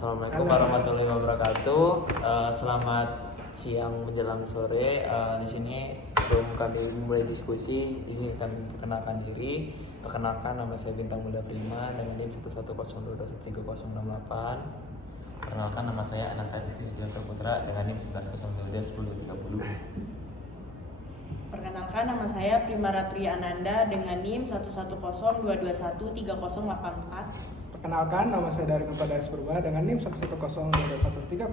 Assalamualaikum warahmatullahi wabarakatuh. Selamat siang menjelang sore. Di sini sebelum kami mulai diskusi, izinkan perkenalkan diri. Perkenalkan, nama saya Bintang Muda Prima dengan NIM 110223068. Perkenalkan, nama saya Ananta Rizky Sudianto Putra dengan NIM 11021030. Perkenalkan, nama saya Prima Ratri Ananda dengan NIM 110221308. Perkenalkan, nama saya Dari kepada S Purba dengan NIM 11022130112.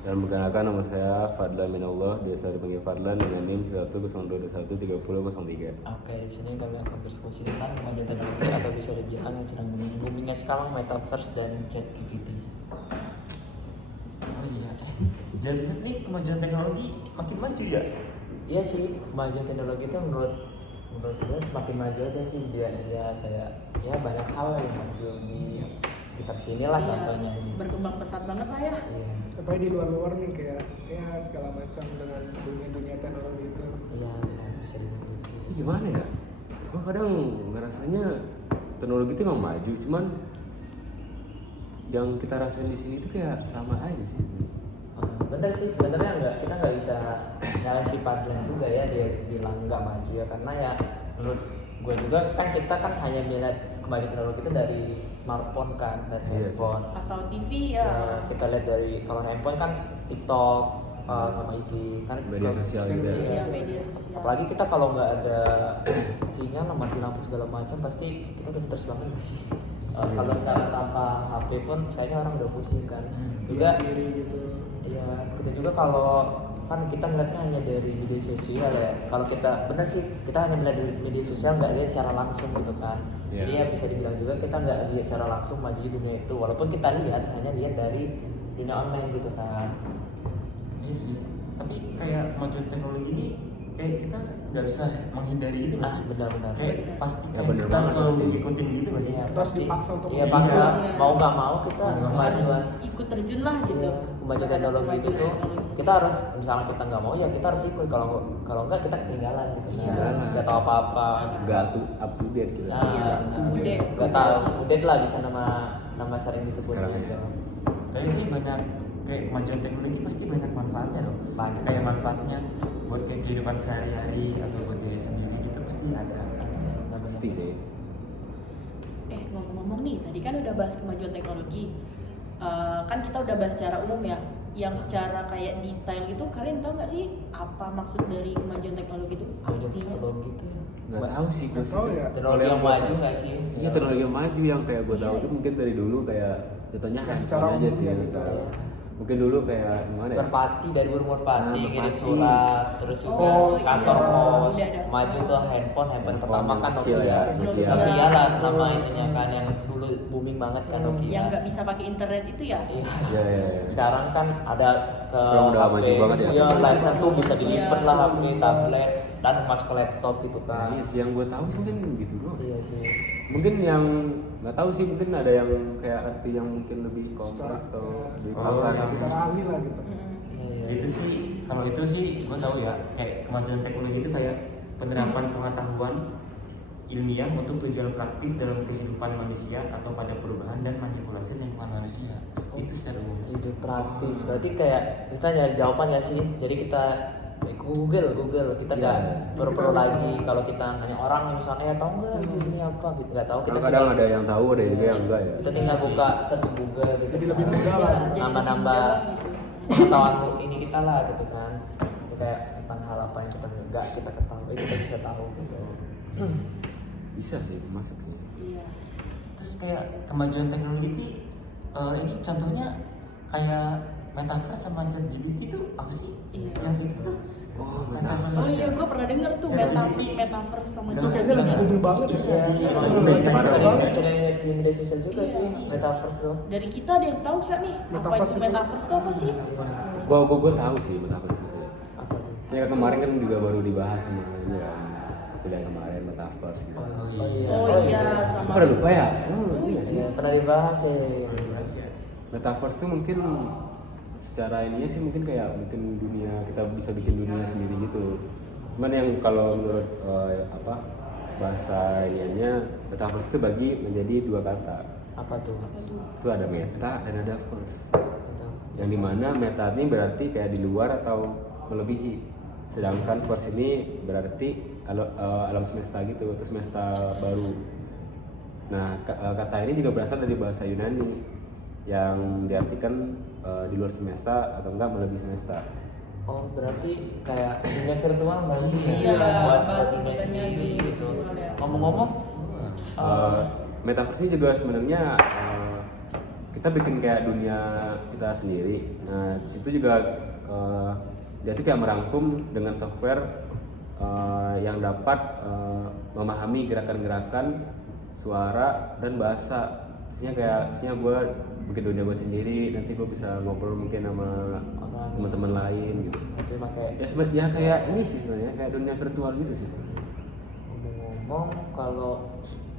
Dan perkenalkan, nama saya Fadlan Minallah, biasa dipanggil Fadlan dengan NIM 102213003. Oke, di sini kami akan berdiskusi tentang kemajuan teknologi atau bisa dibilang yang sedang boomingnya sekarang metaverse dan ChatGPT. Oh iya, jadi nih kemajuan teknologi makin maju ya? Iya sih, kemajuan teknologi itu menurut gue semakin maju aja sih, dia kayak ya banyak hal yang maju di sekitar sini lah contohnya nih. Berkembang pesat banget lah ya. Iya, Tapi di luar-luar nih kayak ya segala macam dengan dunia teknologi itu. iya bisa dibilang. Ini gimana ya? Gue kadang ngerasanya teknologi itu emang maju, cuman yang kita rasain di sini tuh kayak sama aja sih. Bener sih, sebenarnya kita nggak bisa nyalain si Fadlan juga ya, dia bilang nggak maju ya, karena ya menurut gue juga kan kita kan hanya melihat kemajuan teknologi itu dari smartphone kan, dari Iya, handphone. Atau TV Ya, ya. kita lihat dari kalau handphone kan TikTok sama IG kan Media sosial gitu ya. Iya, media sosial. Apalagi kita kalau nggak ada sinyal, mati lampu segala macam, pasti kita udah stres banget nggak sih? Kalau sekarang tanpa HP pun kayaknya orang udah pusing kan. Juga Diri gitu. ya kita juga kalau kan kita melihatnya hanya dari media sosial ya. Kalau kita benar sih kita hanya melihat dari media sosial, nggak lihat secara langsung gitu kan. Iya. Jadi ya bisa dibilang juga kita nggak lihat secara langsung maju di dunia itu, walaupun kita hanya lihat dari dunia online gitu kan. Iya sih, tapi kayak kemajuan teknologi ini kayak kita nggak bisa menghindari itu nggak sih? Benar-benar. Kayak pasti Ya, kayak bener kita banget selalu pasti. ngikutin gitu nggak sih? Iya, Terus pasti. dipaksa untuk Iya, iya. paksa. Iya. Mau nggak mau kita Mau nggak mau kemajuan. Ikut terjun lah gitu. Iya, kemajuan teknologi itu tuh kita harus, misalnya kita nggak mau ya kita harus ikut, kalau nggak kita ketinggalan gitu kan. Iya. Nggak tahu apa-apa. Nggak up to date gitu. Iya, udah. Nggak tahu, udah lah bisa nama sering disebut Sekarang gitu. ya. Tapi ini banyak kayak kemajuan teknologi pasti banyak manfaatnya dong. Banyak. Kayak manfaatnya buat kayak kehidupan sehari-hari atau buat diri sendiri gitu pasti ada. Pasti sih. Ngomong-ngomong nih, tadi kan udah bahas kemajuan teknologi. Kan kita udah bahas secara umum ya. Yang secara kayak detail itu kalian tahu nggak sih apa maksud dari kemajuan teknologi itu? Kemajuan Artinya? teknologi itu Nggak tahu sih gue Nggak sih. tahu ya. teknologi yang maju nggak sih? Iya, teknologi yang maju yang kayak gue tahu Iya. tuh mungkin dari dulu kayak contohnya Ya, secara handphone aja umum sih ya, yang gitu. sekarang. Iya. Mungkin dulu kayak gimana ya? Merpati, dari burung merpati, Ah, ngirim merpati. surat, terus juga Oh, kantor iya. pos, Udah ada. maju ke handphone pertama kan kecil Nokia. ya, Nokia. Nokia lah nama itunya kan, yang dulu booming banget kan Nokia. Yang nggak bisa pakai internet itu ya? Iya. Iya, iya, iya. Sekarang kan ada ke Sekarang udah HP, maju banget ya. Iya, layar tuh bisa dilipat Iya. lah HP, tablet, dan masuk ke laptop gitu Nah, kan. iya sih yang gue tahu sih mungkin gitu doang. Iya sih. Mungkin yang nggak tahu sih, mungkin ada yang kayak arti yang mungkin lebih kompleks atau lebih Oh, pakar yang gitu. Secara ahli lah gitu. Iya. Itu sih, kalau itu sih gue tahu ya, kayak kemajuan teknologi itu kayak penerapan pengetahuan ilmiah untuk tujuan praktis dalam kehidupan manusia atau pada perubahan dan manipulasi lingkungan manusia. Itu secara umum sih. Ide praktis, berarti kayak kita nyari jawaban ya sih. Jadi kita Google, kita nggak Iya. perlu lagi kalau kita nanya orang nih misalnya ya tahu nggak ini apa gitu, nggak tahu kita Kadang-kadang ada yang tahu, ada juga yang enggak ya. kita tinggal buka search Google gitu. Jadi lebih mudah lah. Jadi lebih Nambah-nambah mudah gitu. pengetahuan ini kita lah gitu kan. Kayak tentang hal apa yang kita nggak kita ketahui kita bisa tahu gitu. Bisa sih, masuk sih. Iya. Terus kayak kemajuan teknologi ini contohnya kayak metaverse sama ChatGPT itu apa sih? Iya. Yang itu tuh. Oh, Oh iya, gue pernah denger tuh metaverse sama Itu kayaknya lagi booming banget ya. Iya, Lagi iya. booming Parah banget. banget di media sosial juga Iya. sih metaverse tuh. Dari kita ada yang tahu nggak nih apa Metaverse itu itu? metaverse itu apa sih? Gue tahu sih metaverse itu. Apa tuh? Ya kemarin kan juga baru dibahas sama ini kan kuliah kemarin metaverse gitu. Oh iya, sama. Pada lupa ya? Oh, iya sih. Iya, pernah dibahas ya. Metaverse itu mungkin secara ininya sih mungkin kayak mungkin dunia, kita bisa bikin dunia sendiri gitu. Cuman yang kalau menurut bahasa iniannya metaverse itu bagi menjadi dua kata. Apa tuh? Apa tuh? Itu ada meta dan ada verse. Gitu. Yang dimana meta ini berarti kayak di luar atau melebihi, sedangkan verse ini berarti alam semesta gitu atau semesta baru. Nah kata ini juga berasal dari bahasa Yunani yang diartikan di luar semesta atau enggak melebihi semesta. Oh berarti kayak dunia virtual nggak sih? Iya, buat bahas dunia katanya sendiri dunia gitu. virtual ya. Ngomong-ngomong, Metaverse ini juga sebenarnya kita bikin kayak dunia kita sendiri. Nah, di situ juga dia tuh kayak merangkum dengan software yang dapat memahami gerakan-gerakan, suara dan bahasa. Misalnya gue bikin dunia gue sendiri, nanti gue bisa ngobrol mungkin sama teman-teman lain gitu. itu pakai Ya kayak ini sih sebenarnya kayak dunia virtual gitu sih. ngomong-ngomong kalau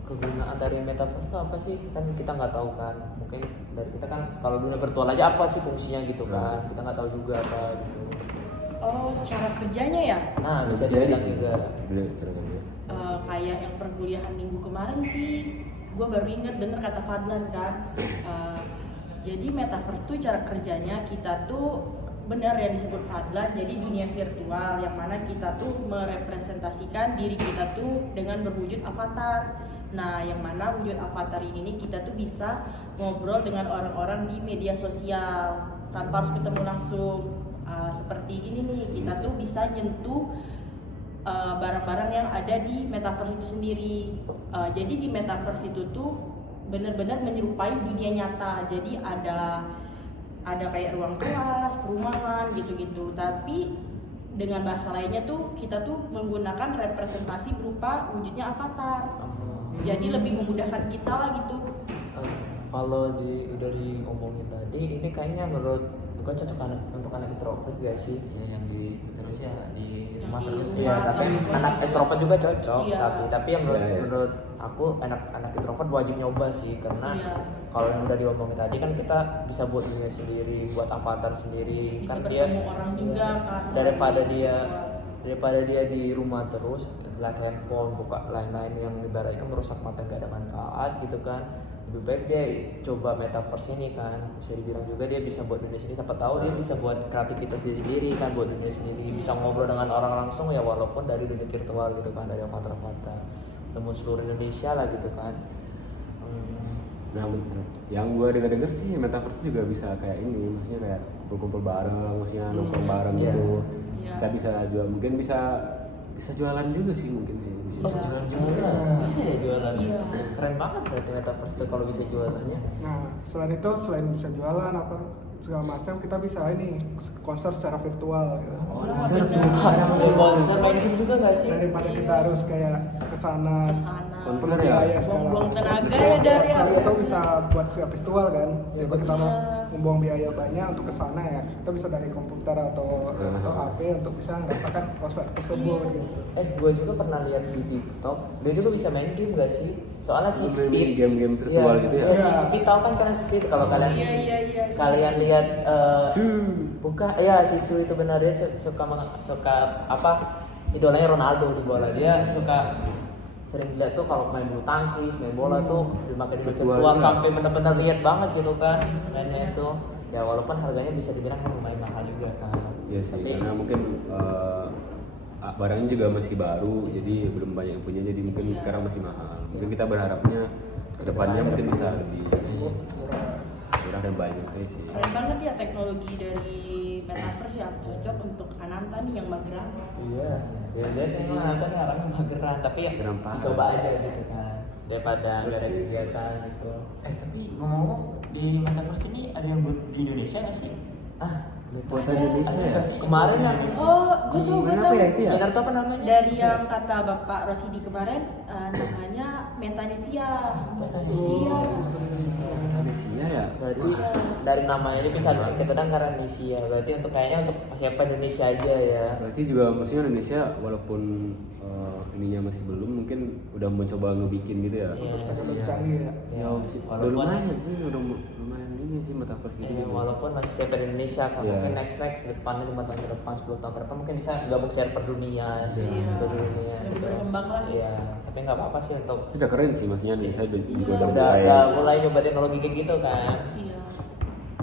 kegunaan dari metaverse itu apa sih? Kan kita nggak tahu kan. Mungkin dari kita kan kalau dunia virtual aja apa sih fungsinya gitu kan? Kita nggak tahu juga apa gitu. Oh, cara kerjanya ya? Nah bisa Jadi dibilang sih. juga. Bener, caranya. Kayak yang perkuliahan minggu kemarin sih, gue baru inget denger kata Fadlan kan. Jadi metaverse tuh cara kerjanya kita tuh benar yang disebut Fadlan, jadi dunia virtual yang mana kita tuh merepresentasikan diri kita tuh dengan berwujud avatar. Nah, yang mana wujud avatar ini nih kita tuh bisa ngobrol dengan orang-orang di media sosial tanpa harus ketemu langsung. Seperti ini nih, kita tuh bisa nyentuh barang-barang yang ada di metaverse itu sendiri. Jadi di metaverse itu tuh benar-benar menyerupai dunia nyata. Jadi ada kayak ruang kelas, perumahan gitu-gitu. Tapi dengan bahasa lainnya tuh kita tuh menggunakan representasi berupa wujudnya avatar. Jadi lebih memudahkan kita lah gitu. Kalau udah diomongin tadi, ini kayaknya menurut gue cocok untuk anak introvert gak sih? Ya, yang di terus ya di rumah Yang di terus rumah. ya. Iya, tapi anak extrovert juga cocok. Iya. Tapi yang menurut Iya. menurut aku anak introvert wajib nyoba sih karena Iya. kalau yang udah diomongin tadi kan kita bisa buat dunia sendiri, buat avatar sendiri. Bisa Kan bertemu orang juga iya. kan. daripada dia di rumah terus lihat handphone, buka lain-lain yang ibaratnya merusak mata, nggak ada manfaat gitu kan. Lebih baik dia coba metaverse ini kan, bisa dibilang juga dia bisa buat dunia sendiri, siapa tahu dia bisa buat kreativitas dia sendiri kan, buat dunia sendiri, bisa ngobrol dengan orang langsung ya walaupun dari dunia virtual gitu kan, dari avatar-avatar temu seluruh Indonesia lah gitu kan. Nah, yang gue dengar sih metaverse juga bisa kayak ini, maksudnya kayak kumpul-kumpul bareng, maksudnya nongkrong bareng Iya. gitu. Iya. Kita bisa jual, mungkin bisa jualan juga sih mungkin sih. Oh, Iya. jualan bisa ya jualan. Iya. Keren banget berarti metaverse tuh kalau bisa jualannya. Nah, selain itu, selain bisa jualan apa segala macam, kita bisa ini konser secara virtual gitu. Konser tuh. Konser main game juga nggak sih? Daripada kita harus kayak kesana Kesana. Konser perlu ya? biaya segala Buang-buang macam. tenaga ya, Dar, ya. Konser itu bisa buat secara virtual kan. Daripada kita Iya. membuang biaya banyak untuk kesana ya, kita bisa dari komputer atau HP untuk bisa merasakan konser tersebut Iya. gitu. Gue juga pernah lihat di TikTok, dia juga bisa main game gak sih? Soalnya si Main Speed, game-game virtual iya, gitu ya? iya, si Speed tahu kan karena Speed kalau kalian Iya. kalian lihat Su. bukan, ya si Su itu benar dia suka apa? Idolanya Ronaldo di bola, dia suka sering lihat tuh kalau main bulu tangkis, main bola tuh dipakai di Virtual virtual juga. sampai benar-benar lihat banget gitu kan mainnya itu. Ya walaupun harganya bisa dibilang lumayan mahal juga kan. Iya sih, Tapi karena mungkin barangnya juga masih baru, jadi belum banyak yang punya, jadi mungkin sekarang masih mahal. Mungkin kita berharapnya kedepannya mungkin bisa lebih murah dan banyak sih. Keren banget ya teknologi dari metaverse yang cocok untuk Ananta nih yang mageran. iya, dia memang ada nih orangnya mageran, tapi ya Geram parah. coba aja gitu kan daripada nggak ada kegiatan gitu. Tapi ngomong-ngomong di metaverse ini ada yang buat di Indonesia nggak sih? Buatan Indonesia Ada ya? nggak sih? Kemarin Di yang Indonesia? Oh, gue tahu. Apa ya itu ya? Seminar tuh apa namanya? Dari yang kata Bapak Rosidi kemarin, namanya Metanesia. Iya. Indonesia ya? Berarti dari namanya aja bisa kita dengar Indonesia. Berarti untuk kayaknya untuk siapa Indonesia aja ya. Berarti juga maksudnya Indonesia walaupun ininya masih belum, mungkin udah mencoba ngebikin gitu ya? Iya. Terus teknologi canggih ya. Ya, Udah lumayan sih, udah lumayan ini sih. sih metaverse gitu. Ya, walaupun masih server Indonesia kan, Iya. mungkin next ke depannya 5 tahun ke depan, 10 tahun ke depan mungkin bisa gabung server dunia, Iya. server dunia. Lebih gitu. berkembang lah. Iya, tapi nggak apa-apa sih untuk Udah keren sih, maksudnya bisa juga Iya. udah mulai nyoba teknologi kayak gitu kan. Iya.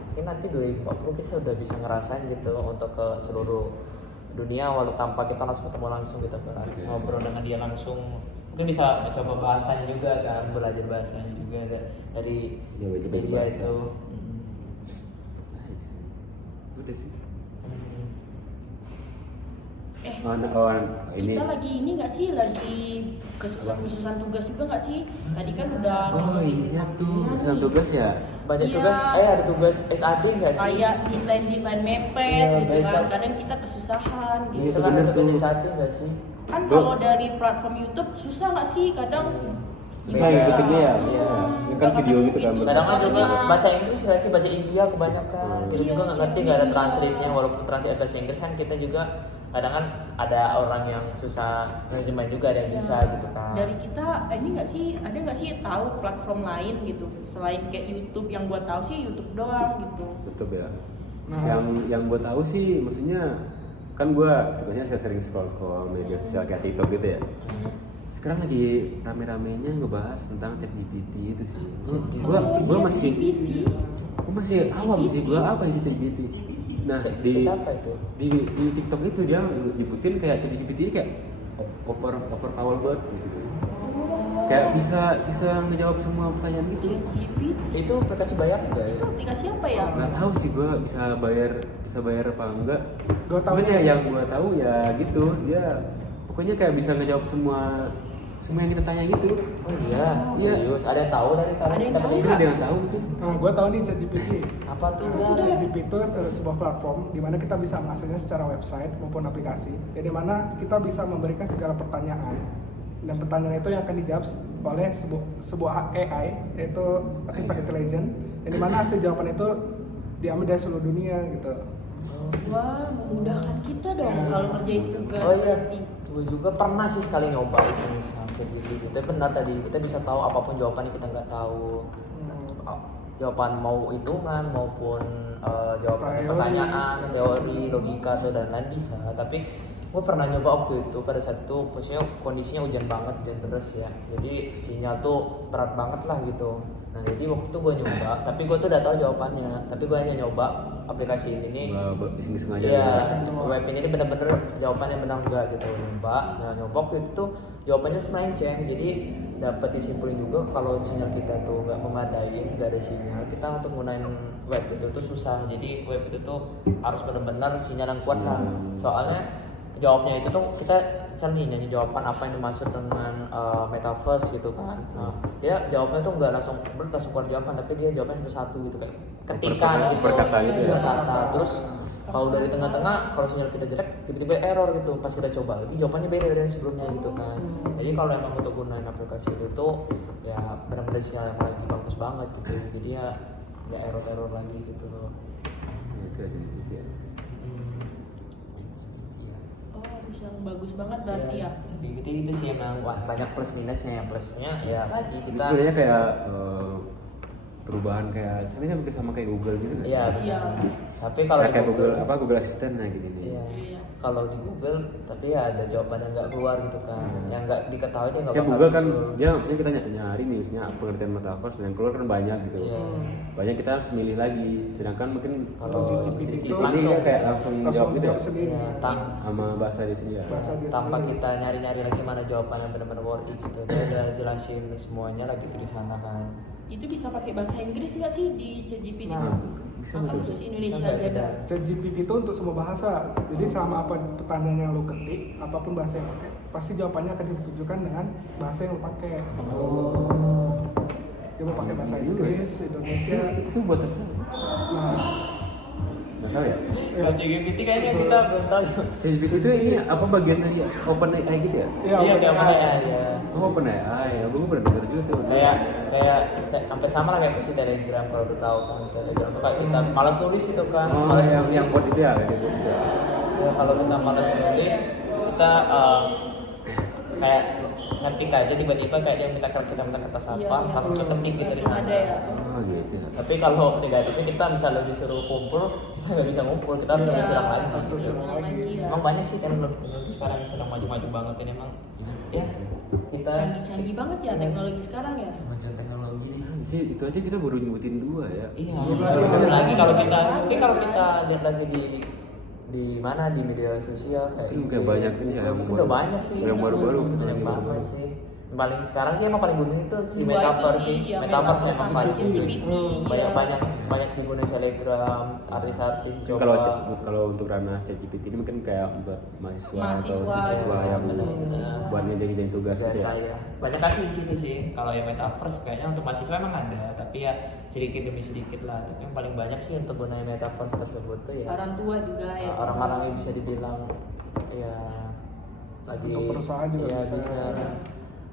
Mungkin nanti 2040 kita udah bisa ngerasain gitu untuk ke seluruh dunia walau tanpa kita langsung ketemu langsung gitu kan, Oke. ngobrol dengan dia langsung. Mungkin bisa coba bahasanya juga kan, belajar bahasanya juga dari Ya, belajar media bahasa. itu. Udah sih. Ini Kita lagi ini nggak sih, lagi kesusahan tugas juga nggak sih? Tadi kan udah oh iya tuh, pesanan tugas ya. Banyak Iya. tugas, ada tugas SAD nggak sih? kayak deadline mepet Iya, gitu kan. besok. Kadang kita kesusahan Iya, gitu. Iya, itu kan bener ada tugas tuh. SAD nggak sih? Kan Gua- kalau dari platform YouTube susah nggak sih kadang? Susah ngikutinnya ya. Iya. Ini kan video gitu kan. Kadang kan juga Iya. bahasa Inggris nggak sih, bahasa India kebanyakan. Kita Iya, juga nggak ngerti, bahasa nggak ada India. translate-nya. Walaupun translate bahasa Inggris kan kita juga kadang kan ada orang yang susah nerjemahin juga, ada yang bisa gitu kan. Dari kita ini nggak sih, ada nggak sih tahu platform lain gitu selain kayak YouTube? Yang buat tahu sih YouTube doang gitu. Betul ya. Nah. Yang gue tahu sih, maksudnya kan gue sebenarnya saya sering scroll media sosial kayak TikTok gitu ya. Sekarang lagi rame-ramenya ngebahas tentang ChatGPT itu sih. Gue masih awam sih, gue apa itu ChatGPT. Nah di Apa itu? di TikTok itu dia nyebutin kayak ChatGPT ini kayak overpower banget gitu. Kayak bisa ngejawab semua pertanyaan gitu. ChatGPT Itu aplikasi bayar nggak ya? itu aplikasi apa ya? Nggak tahu sih gue bisa bayar apa enggak. Gua tahu Cuman ya yang gue tahu ya gitu, dia pokoknya kayak bisa ngejawab semua yang kita tanya gitu. Oh iya, Iya. serius. Ada yang tahu dari kalian? Ada yang tahu Mungkin nggak? ada yang tahu mungkin. Nah, gue tahu nih ChatGPT. Apa tuh? ChatGPT itu adalah sebuah platform di mana kita bisa mengaksesnya secara website maupun aplikasi. Ya, di mana kita bisa memberikan segala pertanyaan dan pertanyaan itu yang akan dijawab oleh sebuah AI, yaitu artificial intelligence, yang di mana hasil jawaban itu diambil dari seluruh dunia gitu. Wah, memudahkan kita dong kalau ngerjain tugas. Oh iya, berarti. gue juga pernah sih sekali nyoba iseng kayak gitu. Tapi benar tadi kita bisa tahu apapun jawabannya kita nggak tahu. Jawaban mau hitungan maupun jawaban Teori. pertanyaan, teori, logika atau dan lain bisa. Tapi gue pernah nyoba waktu itu pada saat itu, posisinya kondisinya hujan banget, hujan deras ya. Jadi sinyal tuh berat banget lah gitu. Nah jadi waktu itu gue nyoba, tapi gue tuh udah tahu jawabannya. Tapi gue hanya nyoba aplikasi ini nih. Iseng-iseng aja. Iya, gitu. web ini bener-bener jawabannya benar enggak gitu nyoba. Nah nyoba waktu itu tuh jawabannya tuh melenceng. Jadi dapat disimpulin juga kalau sinyal kita tuh nggak memadai, nggak ada sinyal, kita untuk menggunakan web itu tuh susah. Jadi web itu tuh harus benar-benar sinyal yang kuat lah. Soalnya jawabnya itu tuh kita cari nyanyi jawaban apa yang dimaksud dengan metaverse gitu kan. Nah, dia jawabnya tuh nggak langsung keluar jawaban, tapi dia jawabnya satu-satu gitu kan. Ketikan gitu. Per kata gitu ya. Per kata. Terus kalau dari tengah-tengah, kalau sinyal kita jelek, tiba-tiba error gitu. Pas kita coba lagi, jawabannya beda dari sebelumnya gitu kan. Jadi kalau emang untuk gunain aplikasi itu tuh, ya benar-benar sinyal yang lagi bagus banget gitu. Jadi ya nggak error-error lagi gitu loh. Itu aja gitu ya. Oh, harus yang bagus banget berarti ya. GPT itu sih emang banyak plus minusnya. Yang plusnya ya tadi Itu kita. sebenarnya kayak perubahan kayak sebenarnya hampir sama kayak Google gitu kan. Iya. Iya. Tapi kalau di kayak Google Google Assistant nah gini nih. Iya. Iya. Kalau di Google, tapi ya ada jawaban yang nggak keluar gitu kan. Yang nggak diketahui dia nggak Saya bakal Google kan muncul. dia maksudnya kita nyari nih maksudnya pengertian metaverse dan keluar kan banyak gitu. Iya. Banyak kita harus milih lagi. Sedangkan mungkin Kalau GPT GPT itu ini langsung dia kayak langsung jawab gitu ya. sendiri. Iya, Sama bahasa di sini ya. Bahasa dia tanpa sendiri. kita nyari-nyari lagi mana jawaban yang benar-benar worthy gitu. Dia udah jelasin semuanya lagi di sana kan. Itu bisa pakai bahasa Inggris nggak sih di ChatGPT? Nah, bisa Atau betul. khusus Indonesia Bisa aja nggak dah? ChatGPT itu untuk semua bahasa. Jadi sama apa pertanyaan yang lo ketik, apapun bahasa yang lo pakai, pasti jawabannya akan ditujukan dengan bahasa yang lo pakai. Dia mau pakai bahasa Inggris, Indonesia. Itu buat apa? Nah, Nggak tahu ya. Kalau ChatGPT kayaknya kita belum tahu. ChatGPT itu ini apa bagian dari OpenAI gitu ya? Iya kayak mana ya? Iya. Oh OpenAI, ya gue pernah dengar juga tuh. Kayak hampir sama lah kayak versi Telegram kalau udah tahu kan. Telegram tuh kayak kita malas tulis itu kan. Oh Malas yang tulis. bot itu ya kayak gitu. Ya, kalau kita malas nulis kita kayak ngetik aja tiba-tiba kayak dia minta kita minta kata Iya, apa, iya. langsung ketik gitu di Langsung sana. ada ya. Oh gitu ya. Tapi kalau negatifnya kita misalnya disuruh kumpul, kita nggak bisa ngumpul, kita harus Iya, terus ulang lagi. harus terus ulang lagi. ya. Emang banyak sih teknologi sekarang yang sedang maju-maju banget ini emang. Ya kita Canggih-canggih banget ya teknologi sekarang ya. Kemajuan teknologi nih. Sih itu aja kita baru nyebutin 2 ya. iya. Belum Belum lagi kalau lagi. kita mungkin kalau kita lihat lagi di mana di media sosial kayak Kan kayak banyak ini ya, yang udah baru- banyak sih yang baru-baru, banyak lagi banget baru-baru. sih paling sekarang sih emang paling booming itu si Dua itu metaverse sih, sih ya, metaverse metaverse emang sama paling ChatGPT, banyak iya. banyak banyak digunakan selebgram artis-artis Kan coba kalau untuk ranah ChatGPT ini mungkin kayak buat mahasiswa atau Mahasiswa, siswa ya, yang benar-benar. buat ngerjain tugas saya gitu ya. saya banyak kan sih di situ sih kalau yang metaverse kayaknya untuk mahasiswa emang ada tapi ya sedikit demi sedikit lah tapi yang paling banyak sih untuk gunain metaverse tersebut tuh ya Orang tua juga ya. orang-orang yang bisa dibilang ya lagi Untuk perusahaan juga ya, bisa.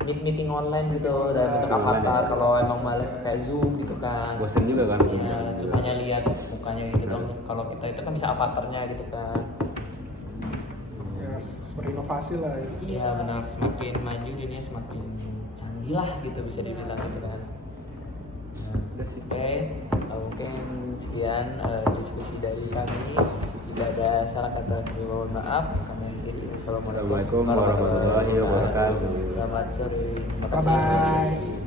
meeting online gitu dan bentuk Online avatar ya. kalau emang males kayak zoom gitu kan Bosen juga kan itu. ya, cuma hanya lihat mukanya gitu dong kalau kita itu kan bisa avatarnya gitu kan Ya, berinovasi lah ya. iya benar semakin maju dunia semakin canggih lah gitu bisa dibilang gitu kan Udah sih. oke mungkin sekian diskusi dari kami jika ada salah kata kami mohon maaf kami akhiri Assalamualaikum warahmatullahi wabarakatuh. selamat sore. Terima Bye-bye. kasih.